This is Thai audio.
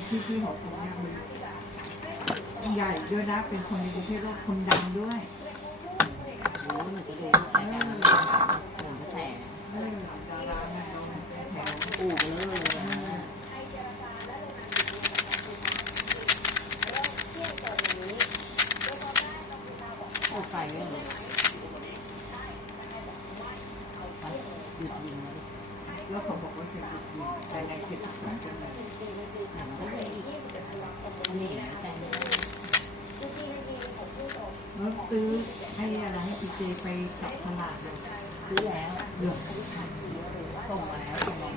บอกผมเนี่ยมันใหญ่ด้วยนะ เป็นคนในกรุงเทพแล้วคนดังด้วยโอ้หนูก็ดูรายการหนูแสงเออดาราไงแถวอู่กันเลยโอ้ไฟเลยหยุดยิงแล้วเขาบอกว่าจะหยุดยิงแต่ในคลิปมันจะมี หนังก็เลยอีกมันหนีใจไม่ได้ แล้วซื้อให้อะไรให้พีเจไปจับตลาดเลยซื้อแล้วเดือดส่งมาแล้วส่งมา